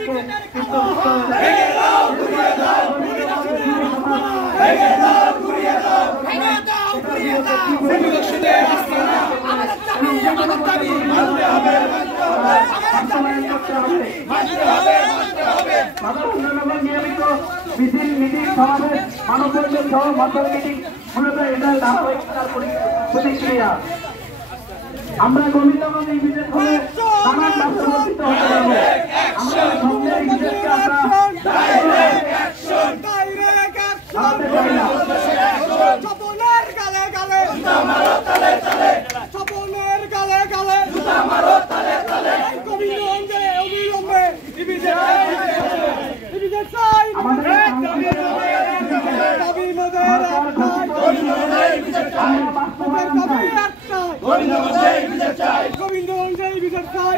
আমাদেরকে কিন্তু নিয়মিত মিটিং সমাবেশ মানববন্ধন সহ মন্থন মিটিং মূলত এটার ধারাবাহিক প্রতিক্রিয়া। আমরা গোবিন্দগঞ্জ এই বিশেষ হলে নানান বাস্তবচিত হতে পারবো। আমরা সঙ্গে এই বিশেষকে আমরা গোবিন্দগঞ্জে বিচার চাই।